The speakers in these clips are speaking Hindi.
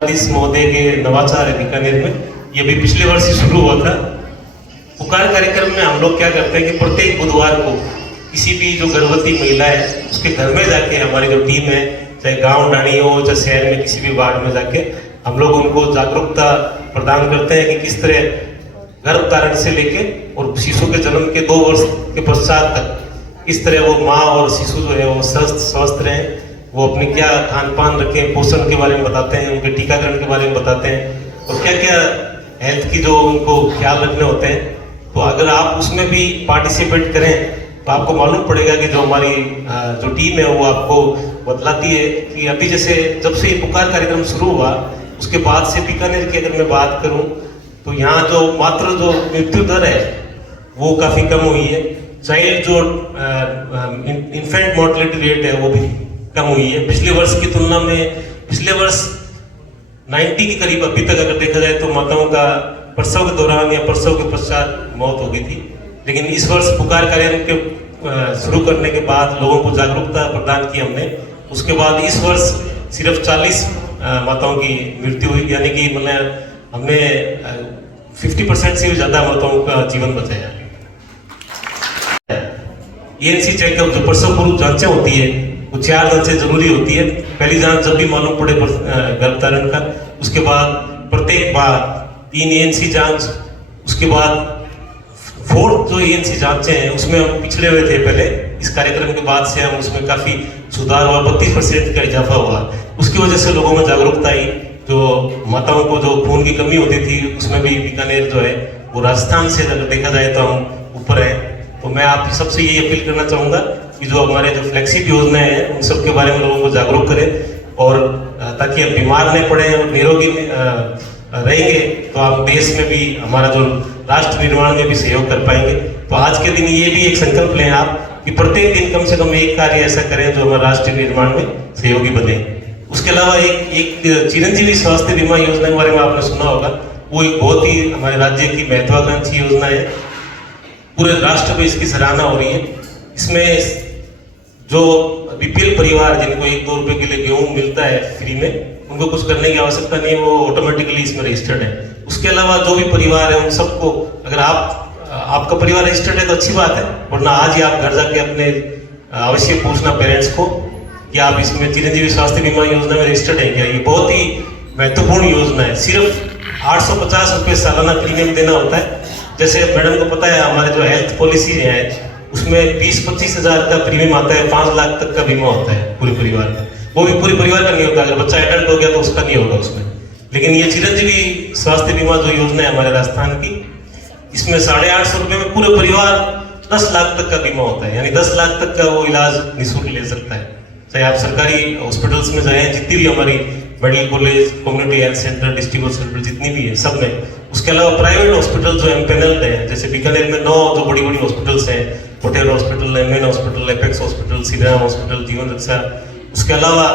इस महोदय के नवाचार है बीकानेर में, ये भी पिछले वर्ष ही शुरू हुआ था। पुकार कार्यक्रम में हम लोग क्या करते हैं कि प्रत्येक बुधवार को किसी भी जो गर्भवती महिला है उसके घर में जाके हमारी जो टीम है, चाहे गांव डाणी हो चाहे शहर में किसी भी वार्ड में जाके हम लोग उनको जागरूकता प्रदान करते हैं कि किस तरह गर्भ धारण से लेके और शिशु के जन्म के 2 वर्ष के पश्चात तक किस तरह वो माँ और शिशु जो है वो स्वस्थ रहें, वो अपने क्या खान पान रखें, पोषण के बारे में बताते हैं, उनके टीकाकरण के बारे में बताते हैं और क्या क्या हेल्थ की जो उनको ख्याल रखने होते हैं। तो अगर आप उसमें भी पार्टिसिपेट करें तो आपको मालूम पड़ेगा कि जो हमारी जो टीम है वो आपको बतलाती है कि अभी जैसे जब से ये पुकार कार्यक्रम शुरू हुआ उसके बाद से बीकानेर की अगर मैं बात करूं तो यहाँ जो मात्र जो मृत्यु दर है वो काफ़ी कम हुई है। चाइल्ड जो इन्फेंट मोर्टेलिटी रेट है वो भी कम हुई है पिछले वर्ष की तुलना में। पिछले वर्ष 90 के करीब अभी तक अगर देखा जाए तो माताओं का प्रसव के दौरान या प्रसव के पश्चात मौत हो गई थी, लेकिन इस वर्ष पुकार कार्यक्रम के शुरू करने के बाद लोगों को जागरूकता प्रदान की हमने, उसके बाद इस वर्ष सिर्फ 40 माताओं की मृत्यु हुई, यानी कि मतलब हमने 50% से भी ज़्यादा माताओं का जीवन बचाया। ENC चेकअप जो प्रसव पूर्व जांचें होती है वो 4 जांचें जरूरी होती है। पहली जांच जब भी मालूम पड़े गर्भधारण का, उसके बाद प्रत्येक बार 3 ENC जांच, उसके बाद 4th जो ENC जांचें हैं उसमें हम पिछड़े हुए थे पहले, इस कार्यक्रम के बाद से हम उसमें काफ़ी सुधार हुआ, 32% का इजाफा हुआ। उसकी वजह से लोगों में जागरूकता आई। जो माताओं को जो खून की कमी होती थी उसमें भी बीकानेर जो है वो राजस्थान से अगर देखा जाए तो हम ऊपर हैं। तो मैं आप सबसे यही अपील करना चाहूँगा कि जो हमारे जो फ्लैगशिप योजनाएं हैं उन सब के बारे में लोगों को जागरूक करें और ताकि हम बीमार नहीं पड़े और निरोगी रहेंगे तो आप देश में भी हमारा जो राष्ट्र निर्माण में भी सहयोग कर पाएंगे। तो आज के दिन ये भी एक संकल्प लें आप कि प्रत्येक दिन कम से कम एक कार्य ऐसा करें जो हमारे राष्ट्र निर्माण में सहयोगी बने। उसके अलावा एक चिरंजीवी स्वास्थ्य बीमा योजना के बारे में आपने सुना होगा, वो एक बहुत ही हमारे राज्य की महत्वाकांक्षी योजना है। पूरे राष्ट्र में इसकी सराहना हो रही है। इसमें जो BPL परिवार जिनको 1-2 रुपए के लिए गेहूं मिलता है फ्री में, उनको कुछ करने की आवश्यकता नहीं है, वो ऑटोमेटिकली इसमें रजिस्टर्ड है। उसके अलावा जो भी परिवार है उन सबको, अगर आपका परिवार रजिस्टर्ड है तो अच्छी बात है, वरना आज ही आप घर जाके अपने अवश्य पूछना पेरेंट्स को कि आप इसमें चिरंजीवी स्वास्थ्य बीमा योजना में रजिस्टर्ड है क्या। ये बहुत ही महत्वपूर्ण योजना है। सिर्फ 850 रुपये सालाना प्रीमियम देना होता है। जैसे मैडम को पता है हमारे जो हेल्थ पॉलिसी है उसमें 20-25 हज़ार का प्रीमियम आता है, 5 लाख तक का बीमा होता है पूरे परिवार का। वो भी पूरे परिवार का नहीं होता, अगर बच्चा एडल्ट हो गया तो उसका नहीं होगा उसमें। लेकिन ये चिरंजीवी स्वास्थ्य बीमा जो योजना है हमारे राजस्थान की, इसमें 850 रुपये में पूरे परिवार 10 लाख तक का बीमा होता है, यानी 10 लाख तक का वो इलाज निःशुल्क ले सकता है। चाहे आप सरकारी हॉस्पिटल्स में जाएं, जितनी भी हमारी medical college, community health centre, district hospital जितनी भी है सब में। उसके अलावा प्राइवेट हॉस्पिटल जो एमपैनल्ड है, जैसे बीकानेर में 9 जो बड़ी बड़ी हॉस्पिटल्स हैं, Patel hospital, MN hospital, apex hospital, Shriram hospital, जीवन रक्षा, उसके अलावा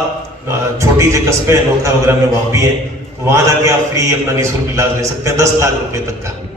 छोटी जो कस्बे हैं नोखा वगैरह में वहाँ भी हैं, तो वहाँ जाके आप फ्री अपना निःशुल्क इलाज ले सकते हैं 10 लाख रुपए तक का।